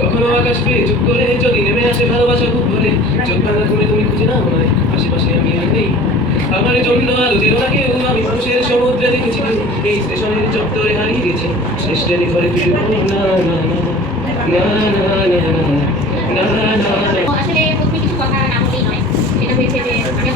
কখনো আকাশ পেয়ে চুপ করে যদি নেমে আসে ভালোবাসা খুব ভরে চোখ ভাঙা তুমি তুমি খুঁজে নাও নয় আশেপাশে আমি আর নেই আমার জন্য আলো ছিল না আমি মানুষের সমুদ্রে দেখেছি এই স্টেশনের চত্বরে হারিয়ে গেছি শেষ ট্রেনে ঘরে ফিরে না না না না না না না না না আসলে প্রথমে কিছু কথা না বলেই নয় সেটা হয়েছে যে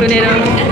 Good on.